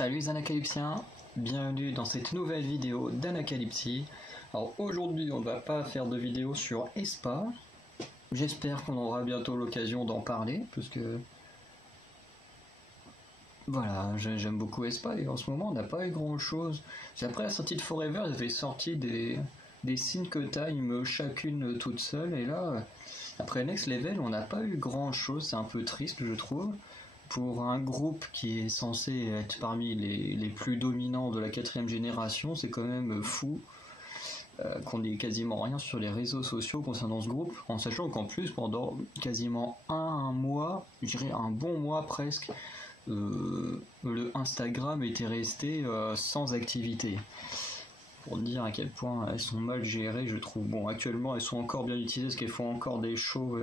Salut les Anacalypsiens, bienvenue dans cette nouvelle vidéo d'Anacalypsie. Alors aujourd'hui on ne va pas faire de vidéo sur Espa. J'espère qu'on aura bientôt l'occasion d'en parler, parce que voilà, j'aime beaucoup Espa et en ce moment on n'a pas eu grand chose. Après la sortie de Forever, ils avaient sorti des Sync Time chacune toute seule, et là après Next Level on n'a pas eu grand chose, c'est un peu triste je trouve. Pour un groupe qui est censé être parmi les plus dominants de la 4ème génération, c'est quand même fou qu'on n'ait quasiment rien sur les réseaux sociaux concernant ce groupe, en sachant qu'en plus pendant quasiment un mois, je dirais un bon mois presque, le Instagram était resté sans activité. Pour dire à quel point elles sont mal gérées, je trouve. Bon, actuellement elles sont encore bien utilisées parce qu'elles font encore des shows...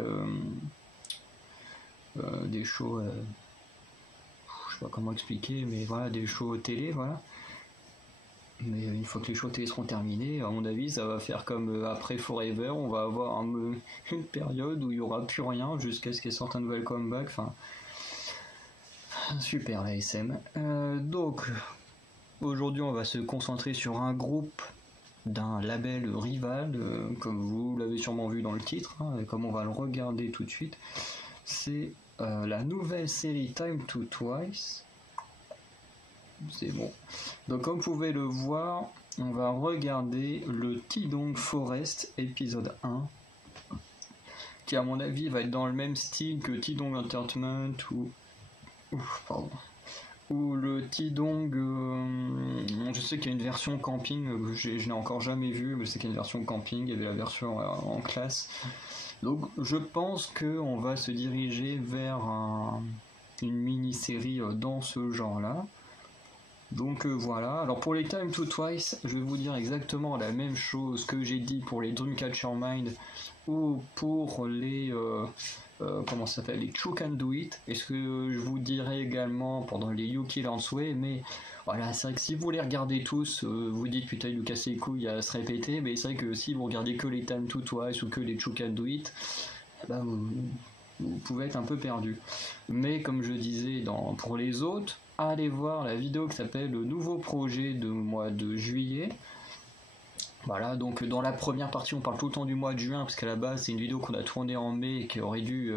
je sais pas comment expliquer, mais voilà, des shows télé, voilà. Mais une fois que les shows télé seront terminés, à mon avis, ça va faire comme après Forever, on va avoir une période où il y aura plus rien jusqu'à ce qu'elle sorte un nouvel comeback. Enfin, super la SM. Donc, aujourd'hui, on va se concentrer sur un groupe d'un label rival, comme vous l'avez sûrement vu dans le titre, et comme on va le regarder tout de suite. C'est la nouvelle série Time to Twice. C'est bon. Donc comme vous pouvez le voir, on va regarder le Tidong Forest épisode 1, qui à mon avis va être dans le même style que Tidong Entertainment ou le Tidong... je sais qu'il y a une version camping, je n'ai encore jamais vu, mais je sais qu'il y a une version camping, il y avait la version en classe. Donc je pense qu'on va se diriger vers une mini-série dans ce genre-là. Donc voilà, alors pour les Time to Twice, je vais vous dire exactement la même chose que j'ai dit pour les Dreamcatcher Mind ou pour les comment ça s'appelle, les True Can Do It, et ce que je vous dirai également pendant les Yuki Lanceway. Mais voilà, c'est vrai que si vous les regardez tous, vous dites putain il nous casse les couilles à se répéter, mais c'est vrai que si vous regardez que les Time to Twice ou que les True Can Do It, bah vous pouvez être un peu perdu. Mais comme je disais pour les autres, allez voir la vidéo qui s'appelle le nouveau projet de mois de juillet. Voilà, donc dans la première partie on parle tout le temps du mois de juin, parce qu'à la base c'est une vidéo qu'on a tournée en mai et qui aurait dû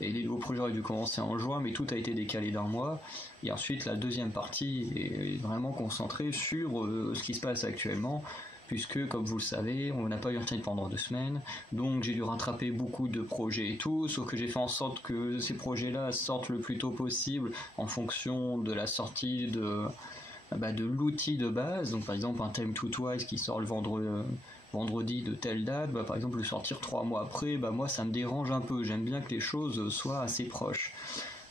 et les nouveaux projets auraient dû commencer en juin, mais tout a été décalé d'un mois. Et ensuite la deuxième partie est vraiment concentrée sur ce qui se passe actuellement, puisque comme vous le savez, on n'a pas eu un time pendant 2 semaines, donc j'ai dû rattraper beaucoup de projets et tout, sauf que j'ai fait en sorte que ces projets-là sortent le plus tôt possible en fonction de la sortie de l'outil de base. Donc par exemple un Time to Twice qui sort le vendredi de telle date, par exemple le sortir 3 mois après, moi ça me dérange un peu, j'aime bien que les choses soient assez proches.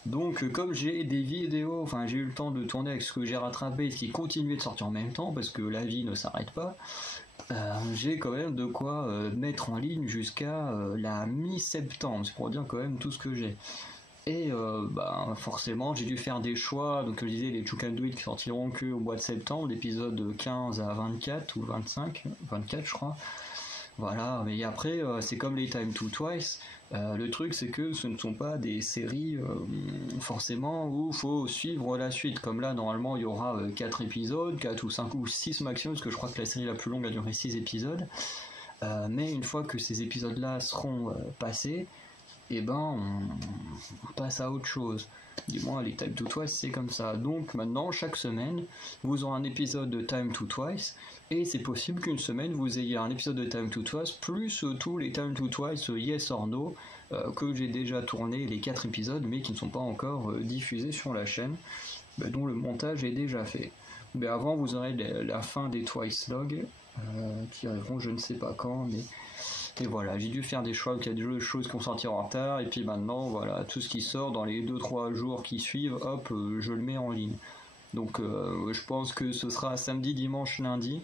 Donc comme j'ai des vidéos, j'ai eu le temps de tourner avec ce que j'ai rattrapé et ce qui continuait de sortir en même temps, parce que la vie ne s'arrête pas, j'ai quand même de quoi mettre en ligne jusqu'à la mi-septembre, c'est pour dire quand même tout ce que j'ai. Et forcément j'ai dû faire des choix, donc comme je disais les True Can Do It qui sortiront que au mois de septembre, l'épisode 15 à 24 ou 24 je crois. Voilà, mais après c'est comme les Time to Twice, le truc c'est que ce ne sont pas des séries forcément où il faut suivre la suite, comme là normalement il y aura 4 épisodes, 4 ou 5 ou 6 maximum, parce que je crois que la série la plus longue a duré 6 épisodes, mais une fois que ces épisodes là seront passés, on passe à autre chose. Du moins les Time to Twice c'est comme ça. Donc maintenant chaque semaine vous aurez un épisode de Time to Twice, et c'est possible qu'une semaine vous ayez un épisode de Time to Twice plus tous les Time to Twice Yes or No que j'ai déjà tourné, les 4 épisodes, mais qui ne sont pas encore diffusés sur la chaîne, dont le montage est déjà fait. Mais avant vous aurez la fin des Twice Log qui arriveront je ne sais pas quand, mais... Et voilà, j'ai dû faire des choix, qu'il y a des choses qui vont sortir en retard, et puis maintenant, voilà, tout ce qui sort dans les 2-3 jours qui suivent, hop, je le mets en ligne. Donc je pense que ce sera samedi, dimanche, lundi,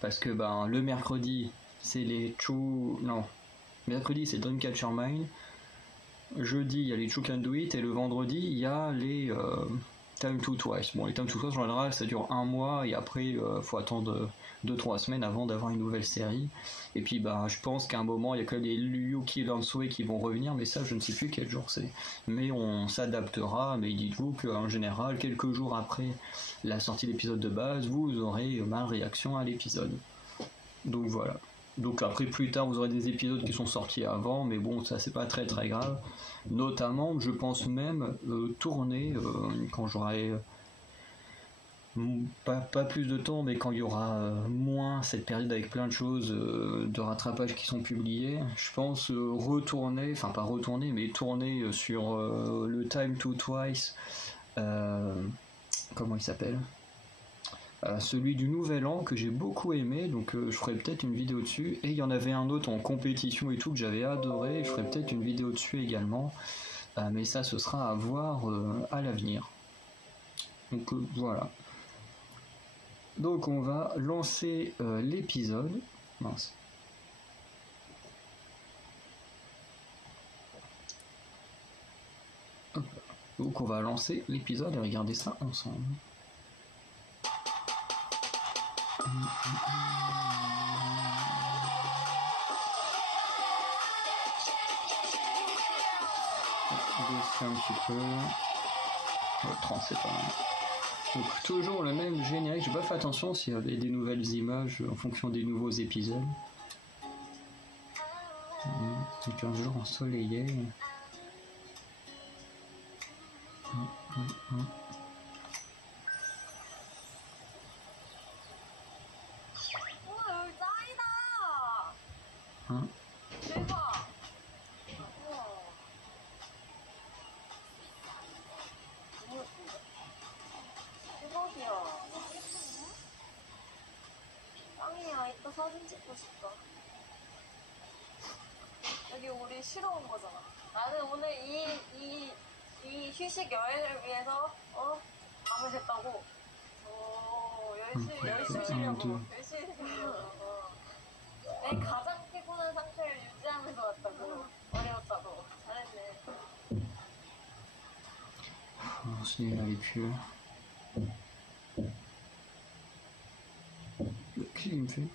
parce que le mercredi, c'est mercredi c'est Dreamcatcher Mind, jeudi il y a les True Can Do It, et le vendredi il y a les Time to Twice. Bon, les Time to Twice en général ça dure un mois et après faut attendre 2-3 semaines avant d'avoir une nouvelle série. Et puis bah je pense qu'à un moment il y a que les Yuki Lansui qui vont revenir, mais ça je ne sais plus quel jour c'est. Mais on s'adaptera, mais dites-vous qu'en général quelques jours après la sortie de l'épisode de base, vous aurez ma réaction à l'épisode. Donc voilà. Donc après plus tard vous aurez des épisodes qui sont sortis avant, mais bon ça c'est pas très très grave. Notamment je pense même tourner quand j'aurai pas plus de temps, mais quand il y aura moins cette période avec plein de choses de rattrapage qui sont publiées, je pense retourner, enfin pas retourner, mais tourner sur le Time to Twice, comment il s'appelle, celui du Nouvel An que j'ai beaucoup aimé, donc je ferai peut-être une vidéo dessus. Et il y en avait un autre en compétition et tout que j'avais adoré, je ferai peut-être une vidéo dessus également, mais ça ce sera à voir à l'avenir. Donc voilà. Donc on va lancer l'épisode. Mince. Hop. Donc on va lancer l'épisode et regarder ça ensemble. Baisser un petit peu. 30 c'est pas mal. Donc toujours le même générique, j'ai pas fait attention s'il y avait des nouvelles images en fonction des nouveaux épisodes. Donc un jour ensoleillé. 짱이야, 이따 사진 찍고 싶다. 여기 우리 쉬러 온 거잖아. 나는 오늘 이 휴식 여행을 위해서 밤을 샜다고. 열심히 쉬려고. 열심히 쉬려고. 내 가장 피곤한 상태를 유지하면서 왔다고. 어려웠다고. 잘했네. Ensuite, il avait plus. Qu'est-ce qu'il me fait?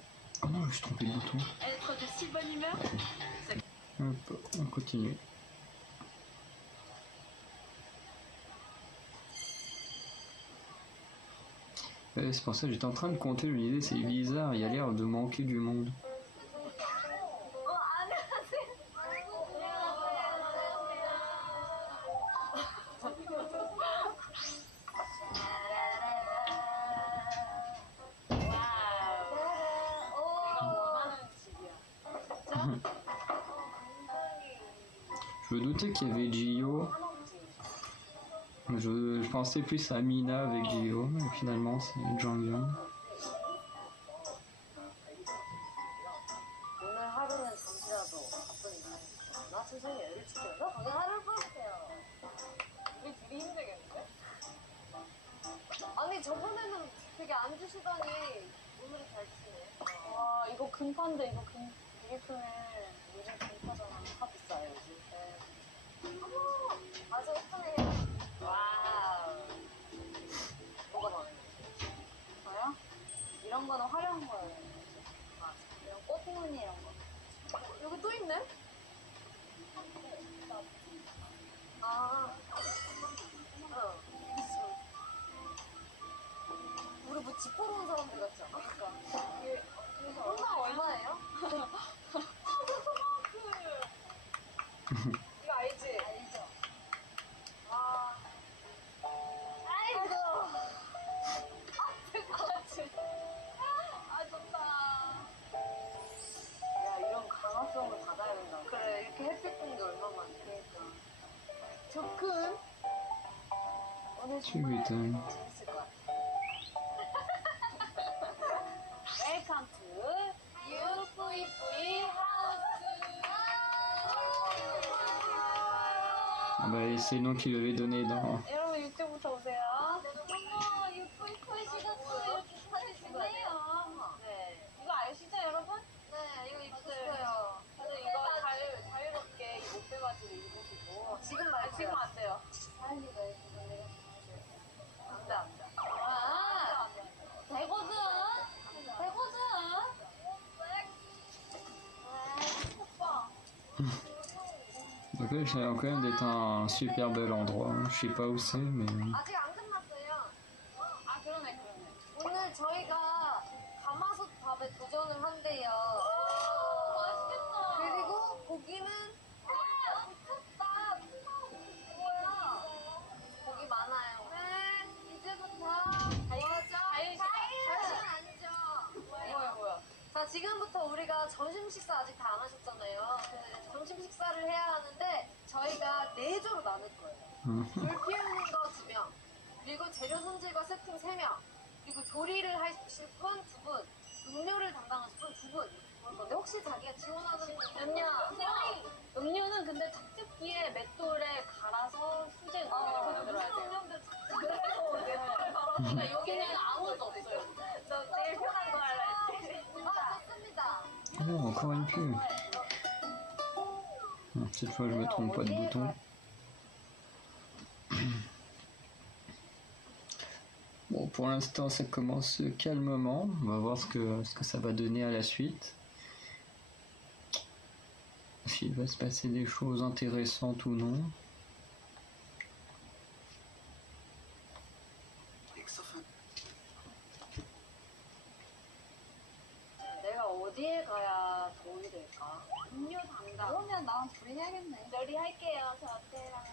Oh non, je me suis trompé de bouton. Être de si bonne humeur. Hop, on continue. C'est pour ça que j'étais en train de compter, je me disais c'est bizarre, il y a l'air de manquer du monde. Je me doutais qu'il y avait Gio. Je pensais plus à Mina avec Gio, mais finalement c'est Jonghyun. 오늘 하루는 잠시라도 바쁘니까 나 세상에 애를 지켜서 오늘 하루를 보내세요. 우리 둘이 힘들겠는데? 아니 저번에는 되게 안 주시더니 오늘은 잘 주시네. 와 이거 금판데 이거 되게 크네. 요즘 금파잖아. 다 비싸요 요즘. 어머 아주 예쁘네. 와우. 뭐가 마음에 들어? 저요? 이런 거는 화려한 거예요. 이런 꽃무늬 이런 거. 여기 또 있네? 아, 있어. 우리 뭐 집 보러 온 사람들 같지 않아? 그러니까. 이게 혼자 얼마예요? 이거 알지? 알죠. 아, 아이고. 될것 같지? 아, 좋다. 야, 이런 강화성을 받아야 된다. 그래, 이렇게 햇빛 뜬 게 얼마만이야. 그러니까. 접근. 오늘 정말 재밌을 것 같아. 웰컴 투 유뿌이뿌이 하우스. Ah bah c'est le nom qu'il lui avait donné dans. 여러분 유튜브부터 오세요. 어머, 유뿌이뿌이 시간도 이렇게 사진 찍네요. 네. 이거 아시죠, 여러분? 네, 이거 입었어요. 다들 이거 자유롭게 이 옷배바지를 입으시고. 지금 안 돼요. 사연이가 Donc là, ça a l'air quand même d'être un super bel endroit. Je sais pas où c'est, mais... 아직 안 끝났어요. 아, 그러네. 오늘 저희가 가마솥 밥에 도전을 한대요. 맛있겠다. 그리고 고기는 미쳤다. 뭐야? 고기 많아요. 네, 이제부터 자유시간 아니죠. 뭐야? 자, 지금부터 우리가 점심 식사 아직 다 안 하셨잖아요. 그 점심 식사를 해야 하는데 저희가 4조로 나눌 거예요. 불 피우는 거 2명, 그리고 재료 손질과 세팅 3명, 그리고 조리를 하실 분 2분, 음료를 담당하실 분 2분. 그럴 건데 혹시 자기가 지원하는 음료는 근데 착즙기에 맷돌에 갈아서 수제 음료를 만들어야 돼요. 그러니까 여기는 아무것도 없어요. 너 제일 편한 거 할래. 아, 좋습니다. Oh, encore une pub. Cette fois, je me trompe pas de bouton. Bon, pour l'instant, ça commence calmement. On va voir ce que ça va donner à la suite. S'il va se passer des choses intéressantes ou non. 내가 어디에 가야 도움이 될까? 음료 담당. 그러면 난 둘이 해야겠네. 요리할게요, 저한테랑.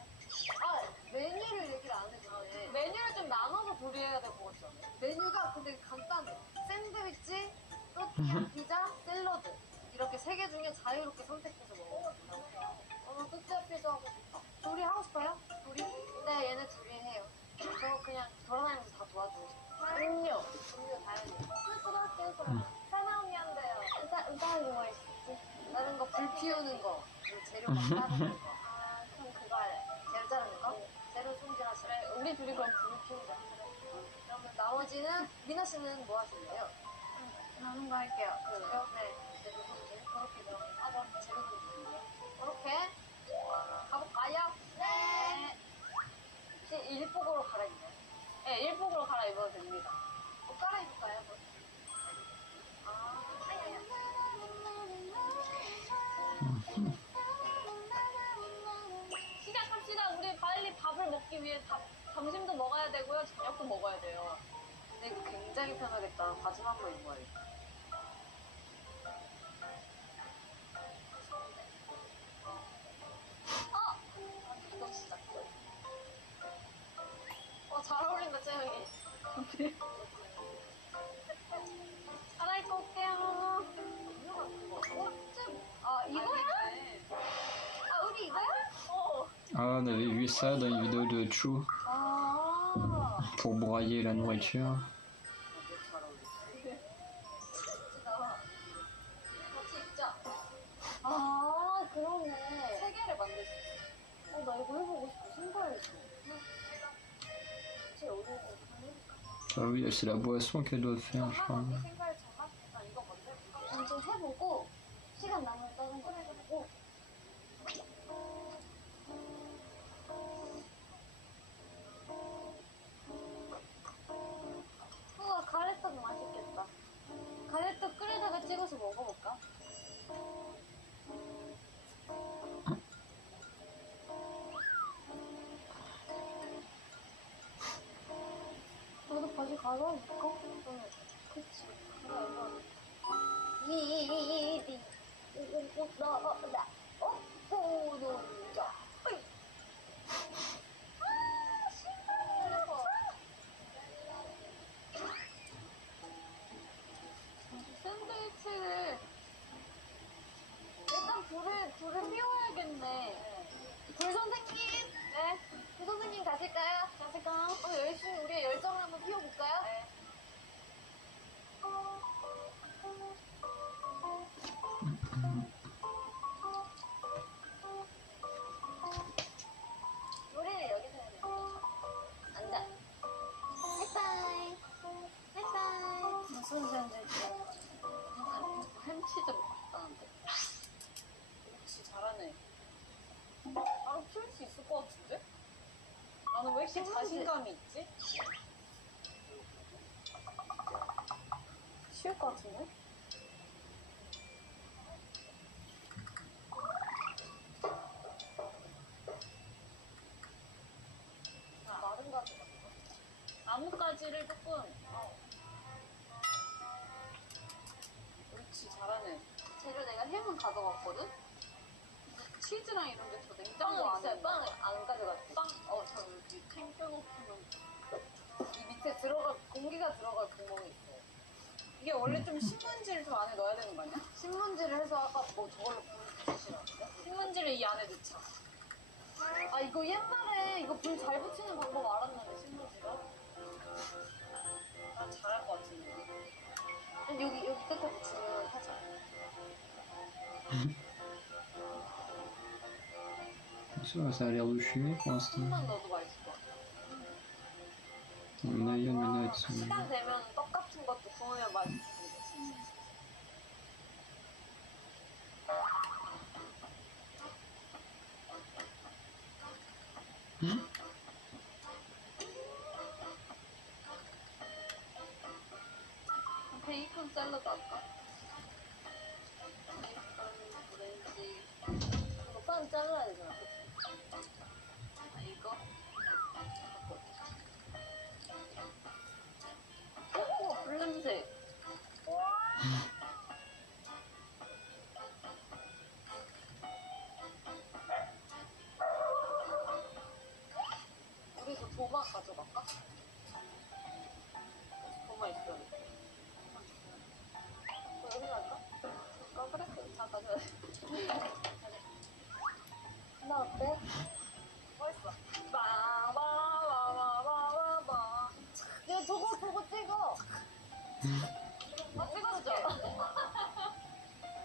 아, 메뉴를 얘기를 안 해주네. 메뉴를 좀 나눠서 조리해야 될 것 같지 않아요? 메뉴가 근데 간단해. 샌드위치, 또띠아 피자, 샐러드. 이렇게 3개 중에 자유롭게 선택해서 먹어. 또띠아 피자 하고 싶다. 조리 하고 싶어요? 조리? 네, 얘네 둘이 해요. 저 그냥 돌아다니면서 다 도와주고 싶어요. 음료 다현이. 수고하세요. 사나 언니 한대요. 일단 뭐 있지? 다른 거 불 피우는 거, 그리고 재료 막 자르는 거. 아, 그럼 그거 할래. 재료 자르는 거? 재료 손질하시래. 그래, 우리 둘이 그럼 불을 피우자. 그러면 나머지는 미나 씨는 뭐 하실래요? 나눈 거 할게요. 재료? 네. 재료 손질. 그렇게 그러면 하고 재료 손질이요. 그렇게 가볼까요? 네. 혹시 일복으로 갈아입나요? 네, 일복으로 갈아입어도 됩니다. 옷 갈아입을까요? 그럼? 아, 시작합시다. 우리 빨리 밥을 먹기 위해 점심도 먹어야 되고요. 저녁도 먹어야 돼요. 근데 이거 굉장히 편하겠다. 바지 한 번 입어야겠다. 이거 진짜. 잘 어울린다, 쟤이. 갈아입고 올게요. 아, 이거야? 아, 우리 이거야? Ah, on avait vu ça dans une vidéo de Chou 아. pour broyer la nourriture. 잘 어울리네. 같이 입자. 아, 그러네. 3개를 만들 수 있어. 나 이거 해보고 싶어. 신기하겠어. 혹시 오늘 Ah oui, c'est la boisson qu'elle doit faire, je crois. 이 생과일 정말 일단 이거 먼저 해볼까? 먼저 해보고, 시간 남으면 다른 거 해보고. 우와, 가래떡 맛있겠다. 가래떡 끓여다가 찍어서 먹어볼까? 너도 바지 갈아입을까? 응. 그치. 갈아입어. 이리 웃어라 노자 샌드위치를 일단 불을 피워야겠네. 불 선생님? 네. 불 선생님 가실까요? 가실까요? 열심히 우리의 열정을 한번 피워볼까요? 네. 요리를 여기서 해야 돼. 앉아. 하이파이. 하이파이. 무슨 샌드위치야? 햄치즈 맛있다는데. 역시 잘하네. 바로 키울 수 있을 것 같은데? 나는 왜 이렇게 자신감이 있지? 쉬울 것 같은데? 바지를 조금 그렇지 잘하네. 재료 내가 햄은 가져갔거든? 치즈랑 이런 게 더 빵은 냉장고 안에 있어요. 빵 안 가져갔지. 저 여기 챙겨놓기는 이 밑에 공기가 들어갈 구멍이 있어요. 이게 원래 좀 신문지를 좀 안에 넣어야 되는 거 아니야? 신문지를 해서 아까 뭐 저걸로 불 붙이시라는데? 신문지를 이 안에 넣자. 아, 이거 옛날에 이거 불 잘 붙이는 방법 알았는데, 신문지로. 난 잘할 것 같은데. 여기 끝에 붙이면 하자. Ça a l'air de fumer pour l'instant. 한번 넣어도 맛있을 것 같아. Mon œil maintenant avec son... 시간 되면 떡 같은 것도 구우면 맛있을 텐데. 베이컨 샐러드 할까? 베이컨, 오렌지. 이거 빵 잘라야 되잖아. 아, 이거? 오, 불냄새. 우리 그 도마 가져갈까? 도마 있어야 돼. 여기 갈까? 그래? 다 가져야 돼. 나 어때? 멋있어. 빠바바바바바. 야, 저거 찍어. 찍었죠?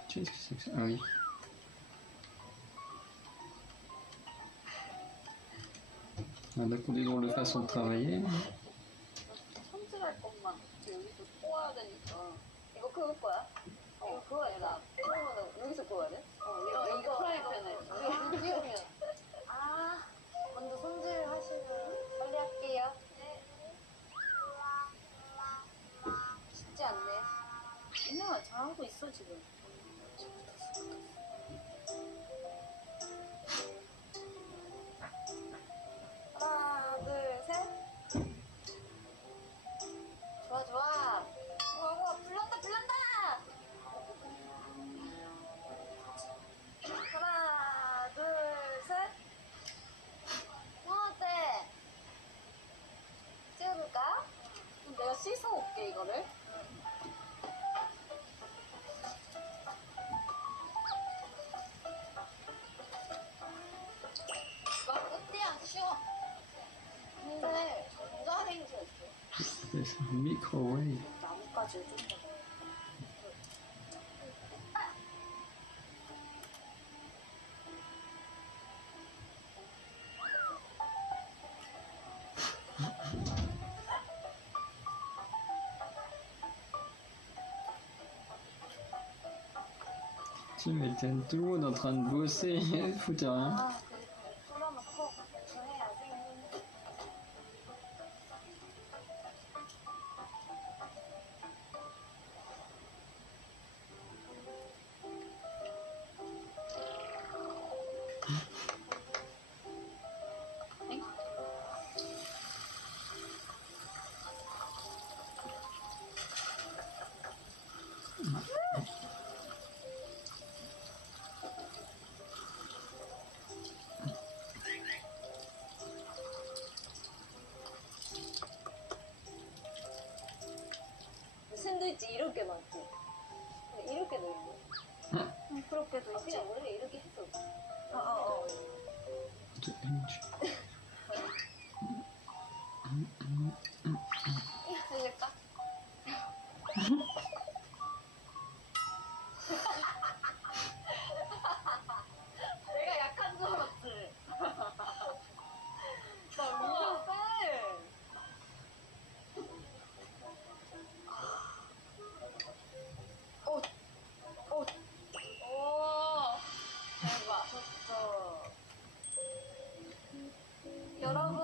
Qu'est-ce que c'est que ça? Ah oui. On a des drôles de façon de travailler. 손질할 것만 여기서 구워야 되니까. 이거 그거 거야? 이거 그거 아니라 그러면 여기서 구워야 돼? 이거 프라이팬에. 이거 띄우면. 아, 먼저 손질하시면 빨리 할게요. 네. 쉽지 않네. 엄마 잘하고 있어 지금. 하나, 둘, 셋. 좋아, 좋아. 우와, 불난다, 불난다! 하나, 둘, 셋. 어때? 찍어볼까? 그럼 내가 씻어 올게 이거를. 막 끝이야, 쉬워. 근데 전자레인지가 있어. C'est un microwave. 나뭇가지를 좀 더. Tu m'étonnes, tout le monde est en train de bosser, foutre rien. 아, 그리고 풀어놓고 해야지. 샌드위치 이렇게 많지? 근데 이렇게도 있네. 그렇게도 있지. 그냥 원래 이렇게 했어. 해줄까? 내가 약한 줄 알았지? 나 완전 쎄! 오! 대박. 좋죠. 여러분,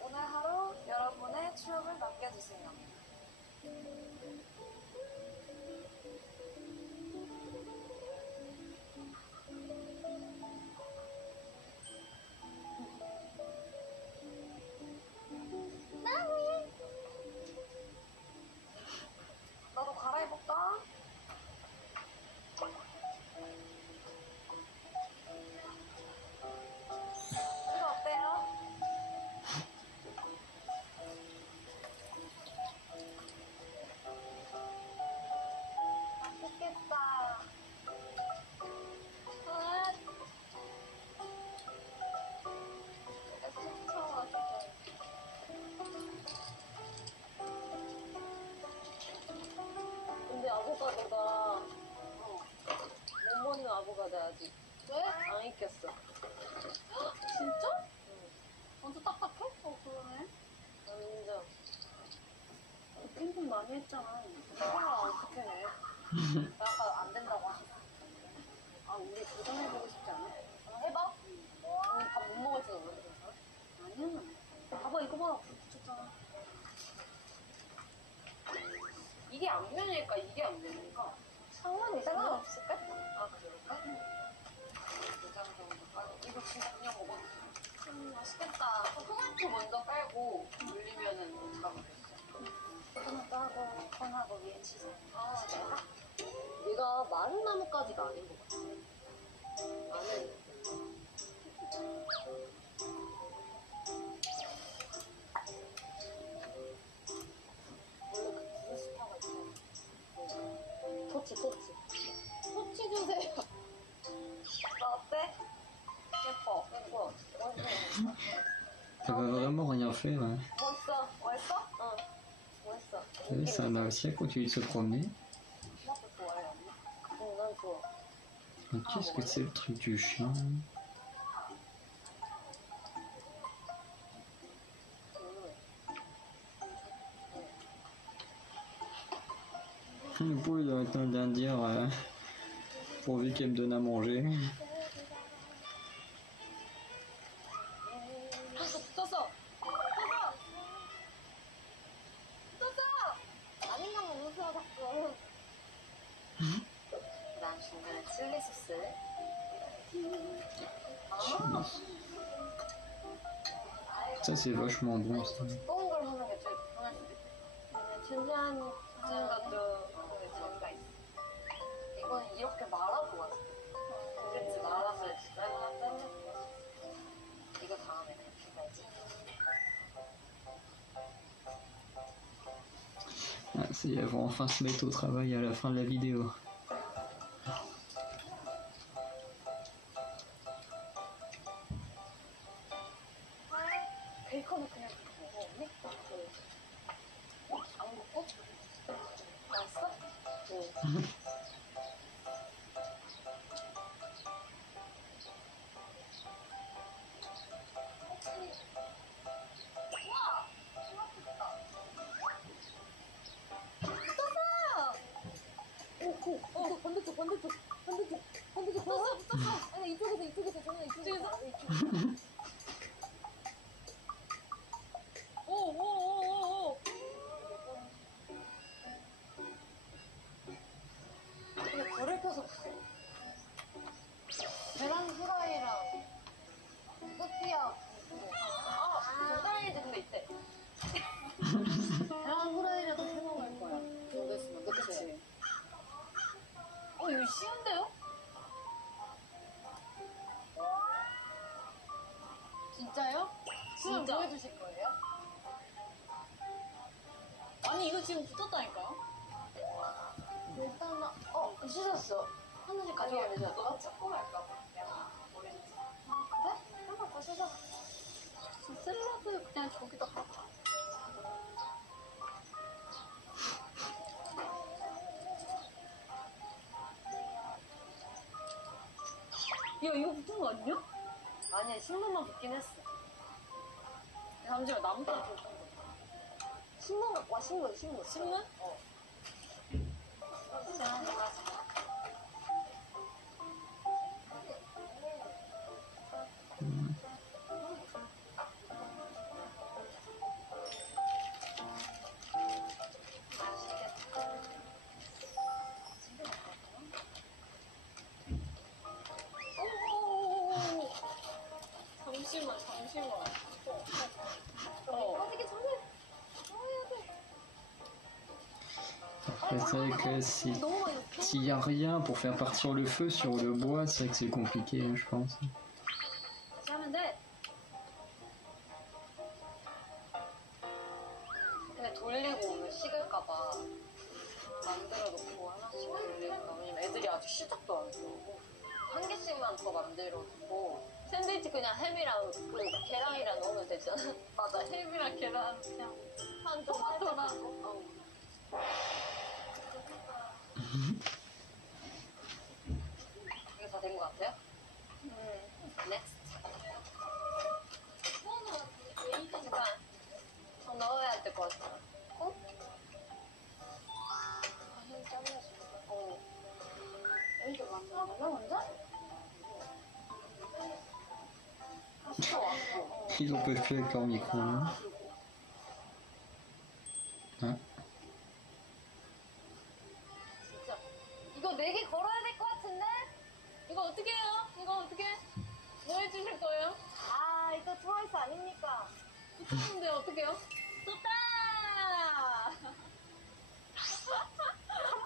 오늘 하루 여러분의 추억을 남겨주세요. 나 왜? 고민 많이 했잖아. 몰라, 어떻게 해. 나 아까 안 된다고 하셨어. 아, 우리 도전해보고 싶지 않아? 한번 해봐. 우리 밥 못 먹을지도 모르겠어. 아니야. 봐봐, 이거 봐. 불 붙였잖아. 이게 앞면일까? 이게 앞면일까? 상관없을까? 아, 그럴까? 이거 진짜 그냥 먹어도 돼. 맛있겠다. 토마토 먼저 깔고 올리면은 잡으겠어. 토마토 하고, 콘하고 위에 치즈. 아, 내가? 얘가 마른 나무까지가 아닌 것 같아. 나는 원래 그 브루스타가 있어. 토치 주세요. 나 어때? 예뻐. T'avais vraiment rien fait, ouais. 멋있어. 멋있어? 응. 멋있어. T'as vu, c'est un aussi à continuer de se promener. 토마토 좋아해, 언니? 응, 난 좋아. Mais qu'est-ce que c'est le truc du chien? Le pot il doit être en train de dire pourvu qu'elle me donne à manger. 붙었어. 아닌 거면 웃어 자꾸. 난 중간에 칠리 소스. Ça c'est vachement bon ça. 뜨거운 걸 하는 게 제일 편할 수도 있대. 진지한 사진 것도 재미가 있어. 이거는 이렇게 말아도 맛있어. 그치, 말아서 잘라. 이거 다음에 그렇게 해야지. Ah, ça y est, elles vont enfin se mettre au travail à la fin de la vidéo. 베이컨을 그냥 먹어, 언니? 안 먹고? 맛있어? 응. 반대쪽 붙었어. 아니, 이쪽에서 정말 이쪽에서. 오. 근데 불을 켜서 계란 후라이랑 또띠아 도다이즈 근데 있대. 계란 후라이라도 해 먹을 거야. 됐으면 그치? 이거 쉬운데요? 진짜요? 수영 보여주실 거예요? 아니 이거 지금 붙었다니까요? 일단은 씻었어. 하나씩 가져가면 되잖아. 너가 조그말까 봐. 아 그래? 한번 더 씻어. 샐러드 그냥 저기다 갖다. 야 이거 붙은 거 아니야? 아니야 신문만 붙긴 했어. 잠시만 나뭇가지 붙은 거. 신문? 와 신문. 신문? 어. 잠시만. 빠지기 전에. Après, c'est vrai que s'il y a rien pour faire partir le feu sur le bois, c'est vrai que c'est compliqué, je pense. 다시 하면 돼. 근데 돌리고 오면 식을까봐 만들어 놓고 하나씩 돌릴까. 왜냐면 애들이 아직 시작도 안 했고 한 개씩만 더 만들어 놓고 샌드위치 그냥 햄이랑 그 계란이랑 넣으면 되잖아. 맞아, 햄이랑 계란 그냥 한 토마토랑. 이게 다 된 것 같아요? 넥스트. 잠깐 더 넣어야 될 것 같아. qu'ils ont pas fait avec leur micro. Hein. 진짜 이거 4개 걸어야 될 것 같은데? 이거 어떻게 해요? 이거 어떻게 뭐 해주실 거예요? 아 이거 트와이스 아닙니까? 좋은데 어떻게 해요? 좋다! 한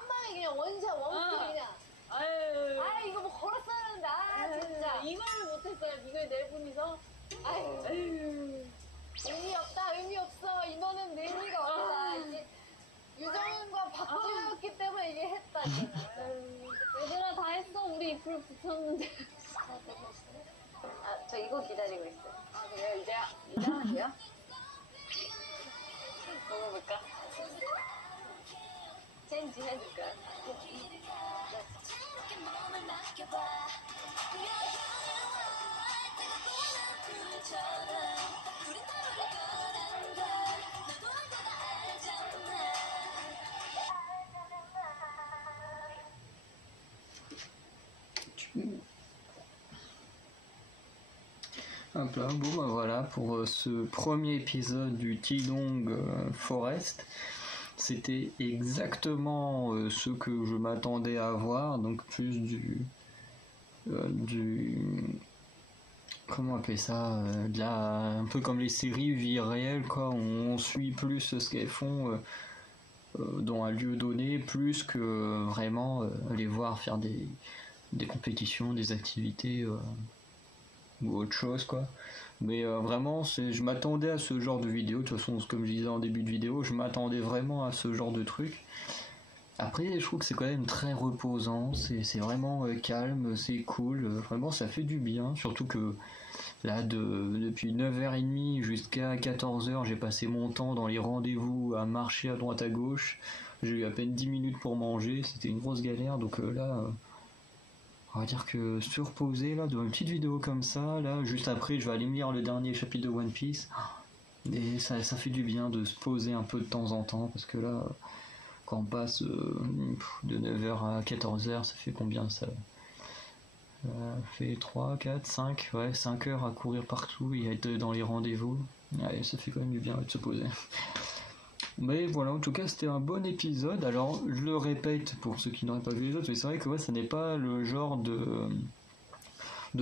방에 그냥 원샷 원킬 그냥 아유. 아 이거 뭐 걸었어야 하는데 아 진짜 이걸 못했어요. 이걸 네 분이서. 아유 아유. 의미 없다 의미 없어 이거는 의미가 없다 이게 유정은과 박지우였기 때문에 이게 했다 이거는. 얘들아 다 했어. 우리 불 붙였는데. 아, 저 이거 기다리고 있어요. 아 그래요? 이제 하세요? 먹어볼까? 체인지 해줄까? Hop là, bon bah voilà pour ce premier épisode du Tidong Forest. C'était exactement ce que je m'attendais à voir, donc plus du comment appeler ça, un peu comme les séries vie réelle quoi, on suit plus ce qu'elles font dans un lieu donné, plus que vraiment aller voir faire des compétitions, des activités ou autre chose quoi. Mais vraiment, je m'attendais à ce genre de vidéo. De toute façon, comme je disais en début de vidéo, je m'attendais vraiment à ce genre de truc. Après, je trouve que c'est quand même très reposant. C'est vraiment calme, c'est cool. Vraiment, ça fait du bien. Surtout que là, depuis 9h30 jusqu'à 14h, j'ai passé mon temps dans les rendez-vous à marcher à droite à gauche. J'ai eu à peine 10 minutes pour manger. C'était une grosse galère. Donc là... on va dire que se reposer là devant une petite vidéo comme ça, là juste après je vais aller me lire le dernier chapitre de One Piece et ça fait du bien de se poser un peu de temps en temps parce que là quand on passe de 9h à 14h ça fait combien ça fait 3, 4, 5, ouais 5 heures à courir partout et à être dans les rendez-vous, ouais, ça fait quand même du bien de se poser. Mais voilà, en tout cas c'était un bon épisode. Alors je le répète pour ceux qui n'auraient pas vu les autres, mais c'est vrai que ouais, ça n'est pas le genre de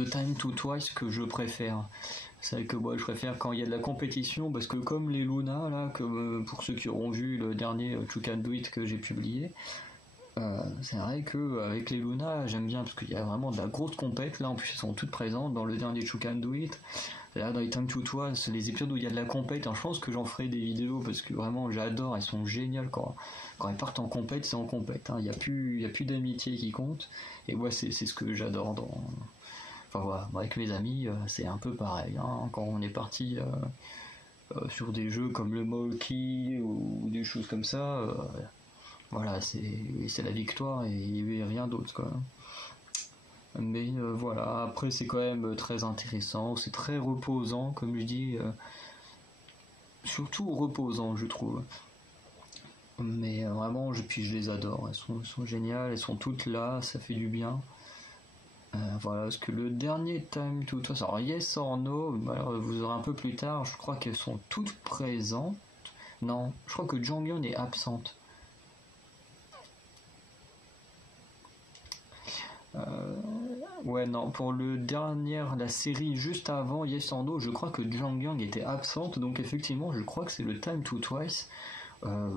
Time to Twice que je préfère. C'est vrai que moi je préfère quand il y a de la compétition parce que comme les Luna là, que pour ceux qui auront vu le dernier You Can Do It que j'ai publié, c'est vrai que avec les Luna j'aime bien parce qu'il y a vraiment de la grosse compète. Là en plus elles sont toutes présentes dans le dernier You Can Do It. Là dans les Time to Twice, les épisodes où il y a de la compète, hein, je pense que j'en ferai des vidéos parce que vraiment j'adore, elles sont géniales quand elles partent en compète, c'est en compète, hein. Il y a plus d'amitié qui compte et moi c'est ce que j'adore dans... Enfin voilà, avec mes amis c'est un peu pareil, hein. Quand on est parti sur des jeux comme le Molki ou des choses comme ça, voilà c'est la victoire et il n'y avait rien d'autre quoi. Mais voilà, après c'est quand même très intéressant, c'est très reposant comme je dis, surtout reposant je trouve. Mais vraiment, puis je les adore, elles sont géniales, elles sont toutes là, ça fait du bien. Voilà, parce que le dernier Time to Twice, alors Yes or No, alors, vous aurez un peu plus tard, je crois qu'elles sont toutes présentes. Non, je crois que Jonghyun est absente. Ouais, non, pour la série juste avant Yes or No, je crois que Jonghyun était absente, donc effectivement, je crois que c'est le Time to Twice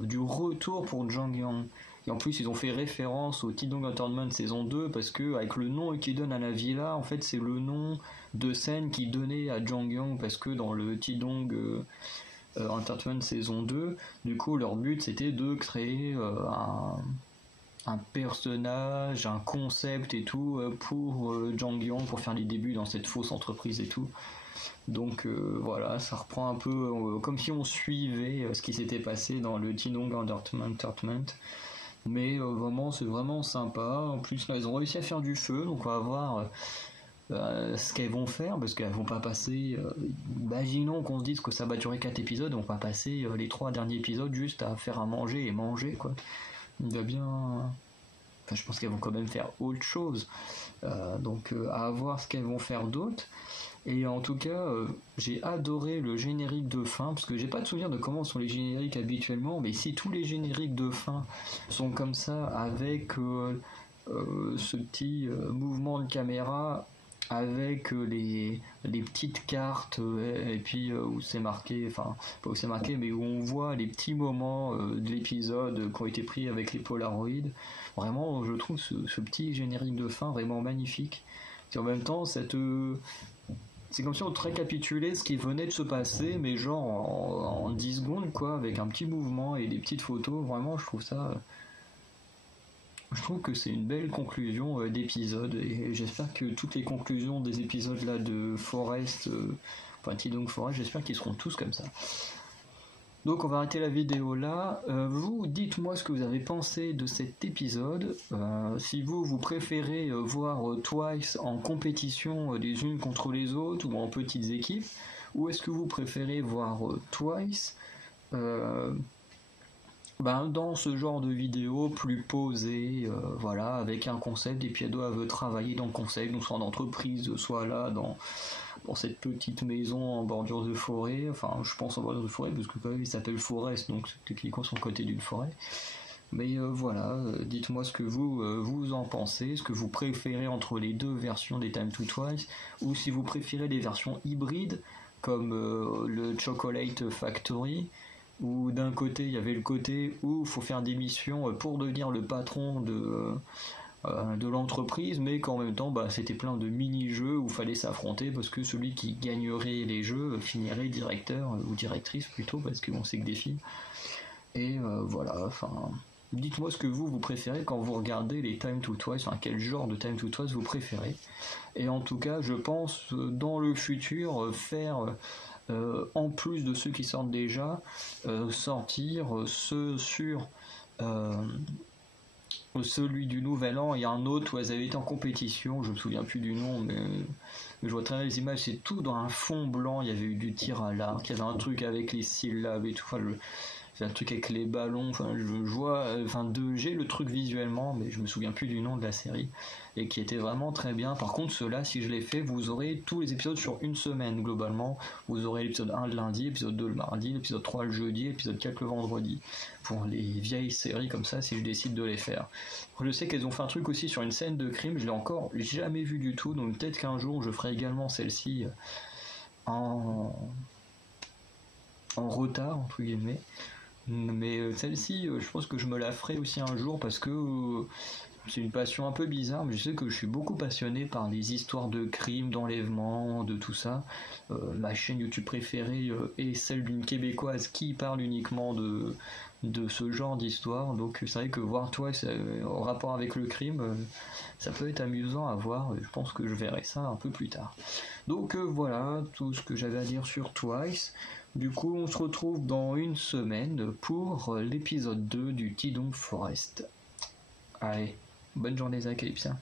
du retour pour Jonghyun. Et en plus, ils ont fait référence au Tidong Entertainment saison 2 parce que avec le nom qu'ils donnent à la villa, en fait, c'est le nom de scène qu'ils donnaient à Jonghyun parce que dans le Tidong Entertainment saison 2, du coup, leur but c'était de créer un personnage, un concept et tout pour Jonghyun pour faire les débuts dans cette fausse entreprise et tout. Donc voilà, ça reprend un peu comme si on suivait ce qui s'était passé dans le Tidong Entertainment. Mais vraiment, c'est vraiment sympa. En plus, là, ils ont réussi à faire du feu, donc on va voir ce qu'elles vont faire, parce qu'elles vont pas passer... imaginons qu'on se dise que ça va durer 4 épisodes, on va pas passer les 3 derniers épisodes juste à faire à manger et manger, quoi. Il va bien... Enfin, je pense qu'elles vont quand même faire autre chose. Donc, à voir ce qu'elles vont faire d'autre. Et en tout cas, j'ai adoré le générique de fin, parce que j'ai pas de souvenir de comment sont les génériques habituellement, mais si tous les génériques de fin sont comme ça, avec ce petit mouvement de caméra, avec les petites cartes, et puis où c'est marqué, enfin, pas où c'est marqué, mais où on voit les petits moments de l'épisode qui ont été pris avec les Polaroids, vraiment, je trouve ce petit générique de fin vraiment magnifique. Et en même temps, c'est comme si on te récapitulait ce qui venait de se passer, mais genre en 10 secondes, quoi, avec un petit mouvement et des petites photos. Vraiment, je trouve que c'est une belle conclusion d'épisode, et j'espère que toutes les conclusions des épisodes là de Forest, enfin Tidong Forest, j'espère qu'ils seront tous comme ça. Donc on va arrêter la vidéo là. Vous, dites-moi ce que vous avez pensé de cet épisode. Si vous préférez voir Twice en compétition les unes contre les autres ou en petites équipes, ou est-ce que vous préférez voir Twice dans ce genre de vidéo plus posée, voilà, avec un concept, et puis elles doivent travailler dans le concept, donc soit en entreprise, soit là dans cette petite maison en bordure de forêt, enfin je pense en bordure de forêt parce que quand même il s'appelle Forest, donc techniquement sur le côté d'une forêt. Mais voilà, dites-moi ce que vous en pensez, ce que vous préférez entre les deux versions des Time to Twice, ou si vous préférez les versions hybrides comme le Chocolate Factory, où d'un côté il y avait le côté où il faut faire des missions pour devenir le patron de l'entreprise, mais qu'en même temps c'était plein de mini-jeux où il fallait s'affronter parce que celui qui gagnerait les jeux finirait directeur ou directrice plutôt, parce que bon, c'est que des filles. Et voilà, enfin, dites-moi ce que vous préférez quand vous regardez les Time to Twice, enfin quel genre de Time to Twice vous préférez. Et en tout cas, je pense dans le futur faire en plus de ceux qui sortent déjà, sortir ceux sur celui du Nouvel An. Il y a un autre où elles avaient été en compétition, je me souviens plus du nom, mais je vois très bien les images, c'est tout dans un fond blanc, il y avait eu du tir à l'arc, il y avait un truc avec les syllabes et tout, enfin, c'est un truc avec les ballons, enfin je vois, j'ai le truc visuellement, mais je me souviens plus du nom de la série, et qui était vraiment très bien. Par contre, ceux-là, si je les fais, vous aurez tous les épisodes sur une semaine globalement. Vous aurez l'épisode 1 le lundi, l'épisode 2 le mardi, l'épisode 3 le jeudi, l'épisode 4 le vendredi. Pour les vieilles séries comme ça, si je décide de les faire. Je sais qu'elles ont fait un truc aussi sur une scène de crime, je l'ai encore jamais vu du tout, donc peut-être qu'un jour je ferai également celle-ci en retard, entre guillemets. Mais celle-ci, je pense que je me la ferai aussi un jour parce que c'est une passion un peu bizarre, mais je sais que je suis beaucoup passionné par les histoires de crimes, d'enlèvements, de tout ça. Ma chaîne YouTube préférée est celle d'une Québécoise qui parle uniquement de ce genre d'histoire. Donc c'est vrai que voir Twice en rapport avec le crime, ça peut être amusant à voir. Je pense que je verrai ça un peu plus tard. Donc voilà tout ce que j'avais à dire sur Twice. Du coup, on se retrouve dans une semaine pour l'épisode 2 du Tidong Forest. Allez, bonne journée les Acalypsiens.